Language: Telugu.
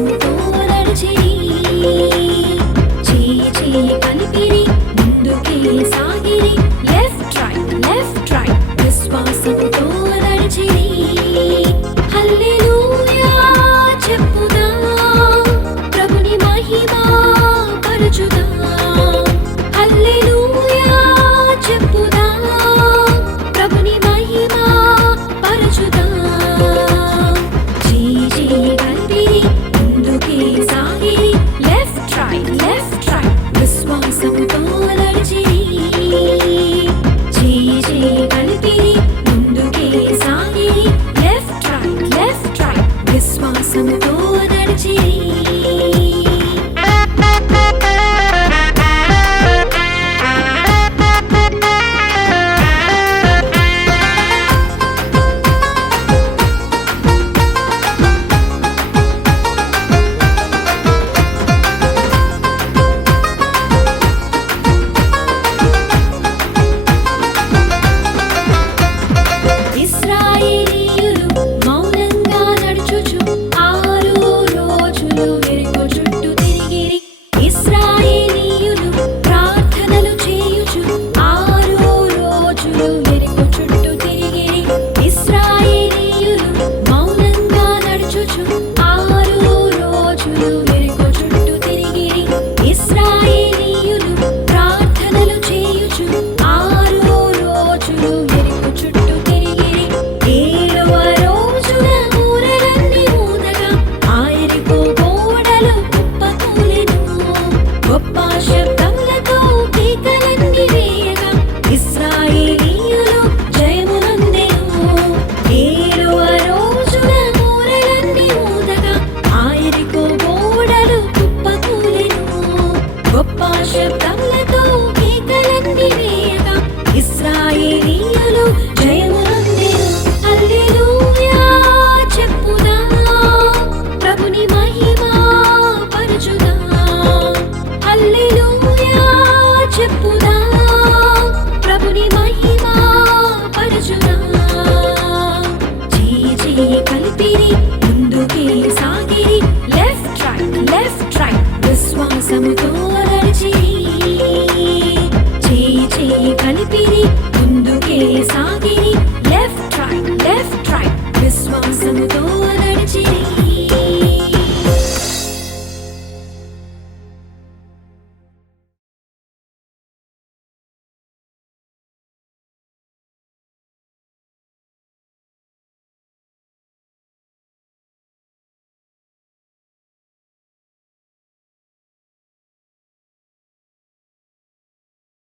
విశ్వాసముతో నడిచిరి చేయి చేయి కలిపిరి ముందుకే సాగిరి లెఫ్ట్ రైట్ విశ్వాసముతో నడిచిరి హల్లెలూయా చెప్పుదాం ప్రభుని మహిమ పరచుదాం హల్లెలూయా చెప్పుదాం ప్రభుని మహిమ పరచుదాం చేయి చేయి కలిపిరి ముందుకే సాగిరి లెఫ్ట్ రైట్ విశ్వాసముతో నడిచిరి చేయి చేయి కలిపిరి ముందుకే సాగిరి లెఫ్ట్ రైట్ విశ్వాసముతో నడిచిరి ఇశ్రాయేలీయులు మౌనంగా నడుచుచు 6 రోజులు ఎరికో చుట్టూ తిరిగిరి ఇశ్రాయేలీయులు ప్రార్థనలు చేయుచు 6 రోజులు ఎరికో చుట్టూ తిరిగిరి ఇశ్రాయేలీయులు మౌనంగా నడుచుచు 6 రోజులు ఎరికో చుట్టూ తిరిగిరి ఇశ్రాయేలీయులు ప్రార్థనలు చేయుచు 6 రోజులు ఎరికో చుట్టూ తిరిగిరి 7వ రోజున ఊరలన్నీ ఊదగా ఆ యెరికో గోడలు కుప్పకూలెను గొప్ప శబ్దములతో కేకలన్నీ వేయగా ఇశ్రాయేలీయులు జయమునొందెను 7వ రోజున ఊరలన్నీ ఊదగా ఆ యెరికో గోడలు కుప్పకూలెను గొప్ప శబ్దములతో కేకలన్నీ వేయగా ఇశ్రాయేలీయులు జయమునొందెను హల్లెలూయా చెప్పుదాం ప్రభుని మహిమ పరచుదాం హల్లెలూయా చెప్పుదాం ప్రభుని మహిమ పరచుదాం చేయి చేయి కలిపిరి